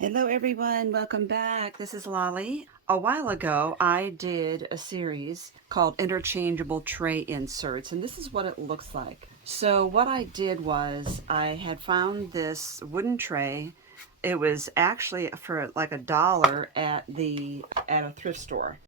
Hello everyone, welcome back. This is Lolly. A while ago I did a series called Interchangeable Tray Inserts, and this is what it looks like. So what I did was I had found this wooden tray. It was actually for like $1 at a thrift store.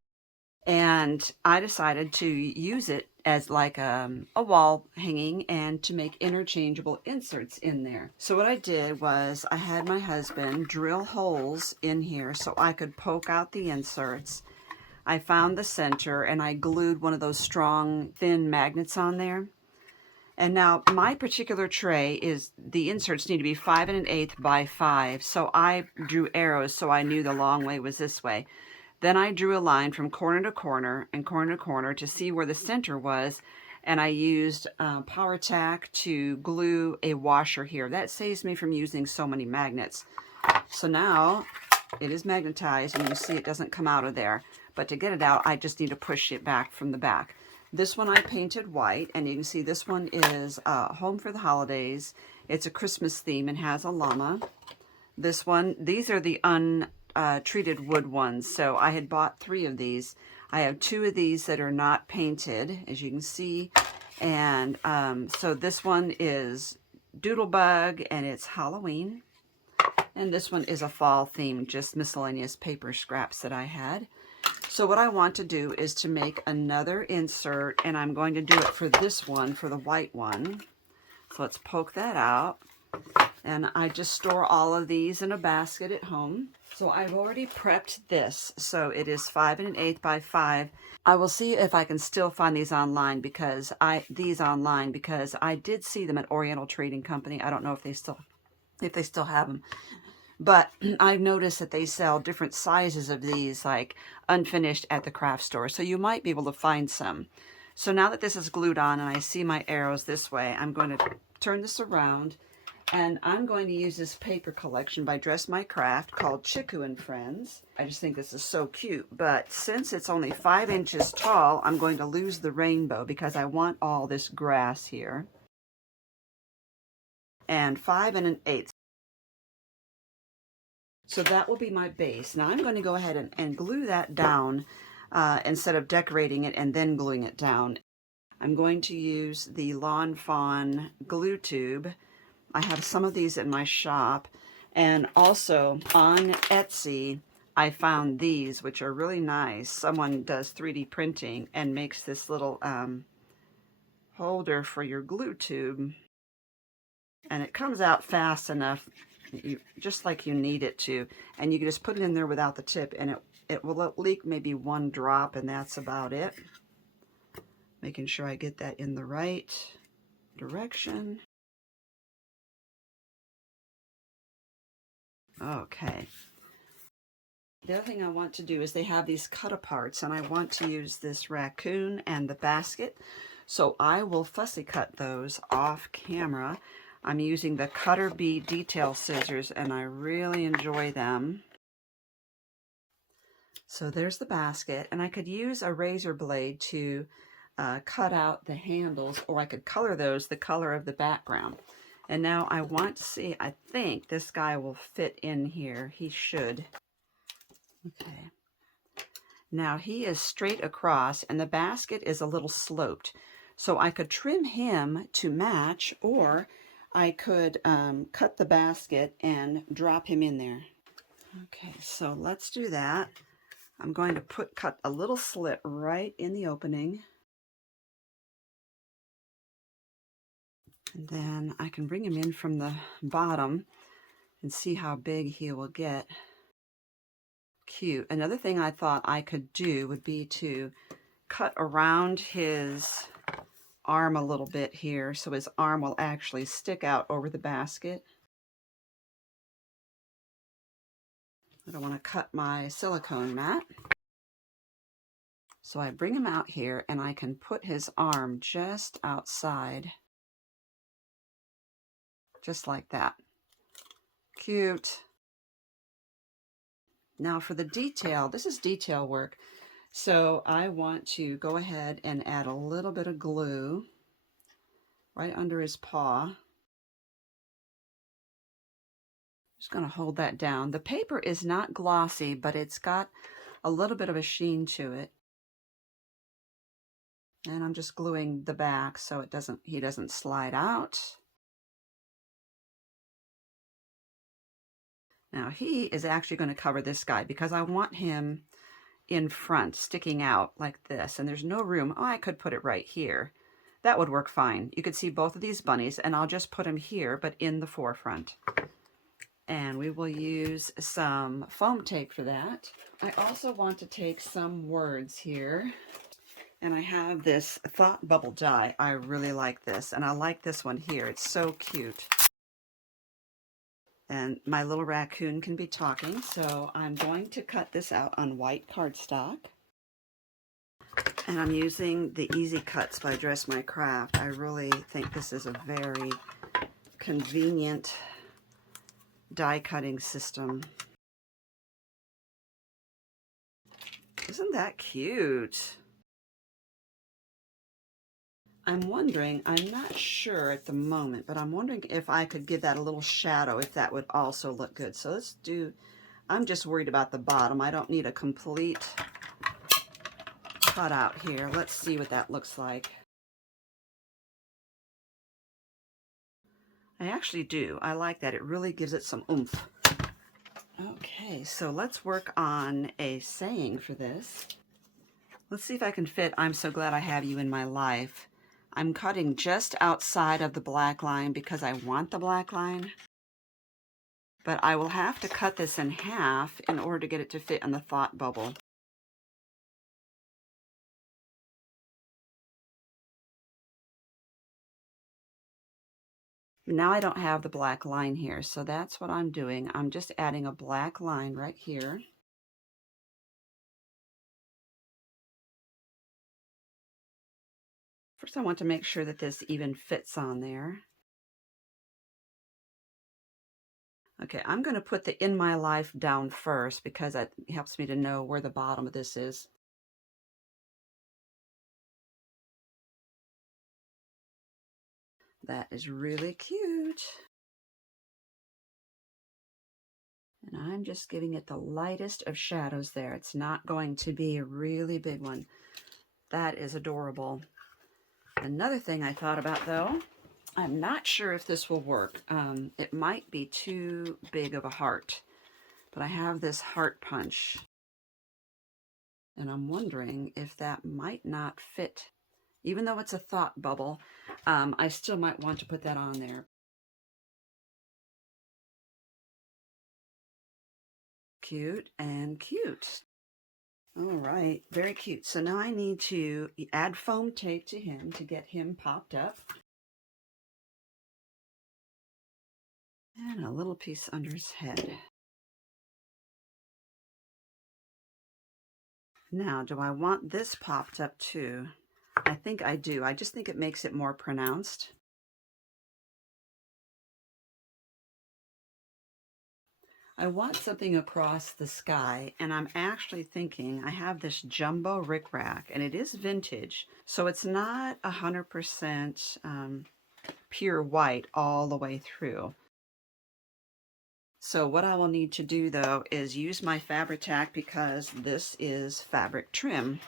And I decided to use it as like a wall hanging and to make interchangeable inserts in there. So what I did was I had my husband drill holes in here so I could poke out the inserts. I found the center and I glued one of those strong thin magnets on there. And now my particular tray is, the inserts need to be 5 1/8 by 5. So I drew arrows so I knew the long way was this way. Then I drew a line from corner to corner and corner to corner to see where the center was, and I used power tack to glue a washer here. That saves me from using so many magnets. So now it is magnetized, and you see it doesn't come out of there. But to get it out, I just need to push it back from the back. This one I painted white, and you can see this one is Home for the Holidays. It's a Christmas theme and has a llama. This one, these are the treated wood ones. So I had bought 3 of these. I have 2 of these that are not painted, as you can see. And so this one is Doodlebug, and it's Halloween. And this one is a fall theme, just miscellaneous paper scraps that I had. So what I want to do is to make another insert, and I'm going to do it for this one, for the white one. So let's poke that out. And I just store all of these in a basket at home. So I've already prepped this. So it is 5 1/8 by 5. I will see if I can still find these online because I did see them at Oriental Trading Company. I don't know if they still have them. But I've noticed that they sell different sizes of these, like unfinished, at the craft store. So you might be able to find some. So now that this is glued on and I see my arrows this way, I'm going to turn this around. And I'm going to use this paper collection by Dress My Craft called Chickoo Friends. I just think this is so cute. But since it's only 5 inches tall, I'm going to lose the rainbow because I want all this grass here. And 5 1/8. So that will be my base. Now I'm going to go ahead and glue that down instead of decorating it and then gluing it down. I'm going to use the Lawn Fawn glue tube. I have some of these in my shop, and also on Etsy I found these, which are really nice. Someone does 3D printing and makes this little holder for your glue tube, and it comes out fast enough, just like you need it to, and you can just put it in there without the tip, and it will leak maybe 1 drop, and that's about it. Making sure I get that in the right direction. Okay. The other thing I want to do is they have these cut-aparts, and I want to use this raccoon and the basket. So I will fussy cut those off camera. I'm using the Cutter Bee detail scissors, and I really enjoy them. So there's the basket, and I could use a razor blade to cut out the handles, or I could color those the color of the background. And now I want to see, I think this guy will fit in here. He should. Okay. Now he is straight across and the basket is a little sloped. So I could trim him to match, or I could cut the basket and drop him in there. Okay, so let's do that. I'm going to cut a little slit right in the opening. And then I can bring him in from the bottom and see how big he will get. Cute. Another thing I thought I could do would be to cut around his arm a little bit here so his arm will actually stick out over the basket. I don't want to cut my silicone mat. So I bring him out here and I can put his arm just outside. Just like that. Cute. Now for the detail, this is detail work. So I want to go ahead and add a little bit of glue right under his paw. Just going to hold that down. The paper is not glossy, but it's got a little bit of a sheen to it. And I'm just gluing the back so he doesn't slide out. Now he is actually going to cover this guy because I want him in front, sticking out like this, and there's no room. Oh, I could put it right here. That would work fine. You could see both of these bunnies, and I'll just put them here, but in the forefront. And we will use some foam tape for that. I also want to take some words here. And I have this thought bubble die. I really like this, and I like this one here. It's so cute. And my little raccoon can be talking, so I'm going to cut this out on white cardstock. And I'm using the Easy Cuts by Dress My Craft. I really think this is a very convenient die cutting system. Isn't that cute? I'm wondering, I'm not sure at the moment, but I'm wondering if I could give that a little shadow, if that would also look good. So let's do, I'm just worried about the bottom. I don't need a complete cutout here. Let's see what that looks like. I actually do. I like that. It really gives it some oomph. Okay, so let's work on a saying for this. Let's see if I can fit "I'm so glad I have you in my life." I'm cutting just outside of the black line because I want the black line. But I will have to cut this in half in order to get it to fit on the thought bubble. Now I don't have the black line here, so that's what I'm doing. I'm just adding a black line right here. First, I want to make sure that this even fits on there. Okay, I'm going to put the "in my life" down first because that helps me to know where the bottom of this is. That is really cute. And I'm just giving it the lightest of shadows there. It's not going to be a really big one. That is adorable. Another thing I thought about, though, I'm not sure if this will work. It might be too big of a heart, but I have this heart punch, and I'm wondering if that might not fit. Even though it's a thought bubble, I still might want to put that on there. Cute and cute. All right, very cute. So now I need to add foam tape to him to get him popped up. And a little piece under his head. Now, do I want this popped up too? I think I do. I just think it makes it more pronounced. I want something across the sky, and I'm actually thinking I have this jumbo rickrack, and it is vintage, so it's not 100% pure white all the way through. So what I will need to do, though, is use my Fabri-Tac because this is fabric trim.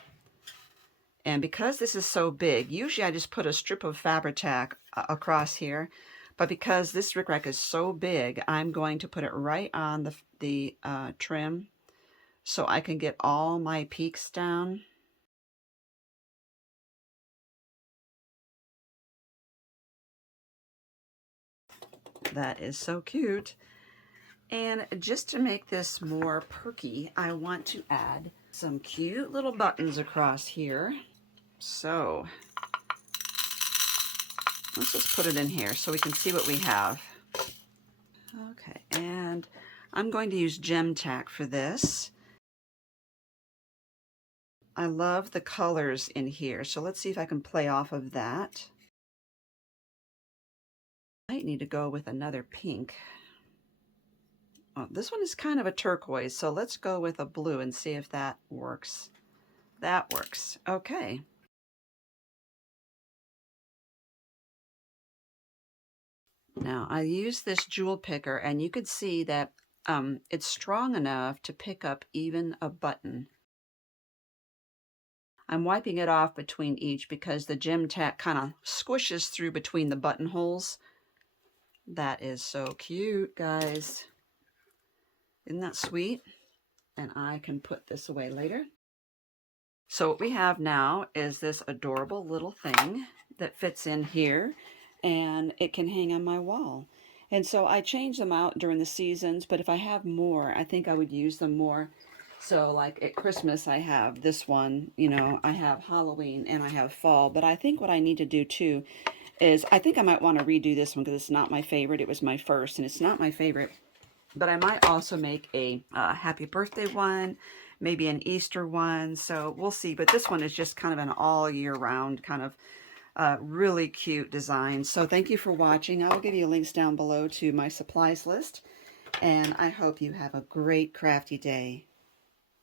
And because this is so big, usually I just put a strip of Fabri-Tac across here. But because this rickrack is so big, I'm going to put it right on the trim so I can get all my peaks down. That is so cute. And just to make this more perky, I want to add some cute little buttons across here. So let's just put it in here so we can see what we have. Okay, and I'm going to use gem tack for this. I love the colors in here, so let's see if I can play off of that. I might need to go with another pink. Oh, this one is kind of a turquoise, so let's go with a blue and see if that works. That works. Okay. Now I use this jewel picker, and you could see that it's strong enough to pick up even a button. I'm wiping it off between each because the gem tack kind of squishes through between the buttonholes. That is so cute, guys. Isn't that sweet? And I can put this away later. So what we have now is this adorable little thing that fits in here, and it can hang on my wall. And so I change them out during the seasons, but if I have more, I think I would use them more. So like at Christmas, I have this one, you know, I have Halloween and I have fall. But I think what I need to do too is I think I might want to redo this one because it's not my favorite. It was my first and it's not my favorite. But I might also make a happy birthday one, maybe an Easter one. So we'll see. But this one is just kind of an all year round kind of really cute design. So thank you for watching. I will give you links down below to my supplies list. And I hope you have a great crafty day.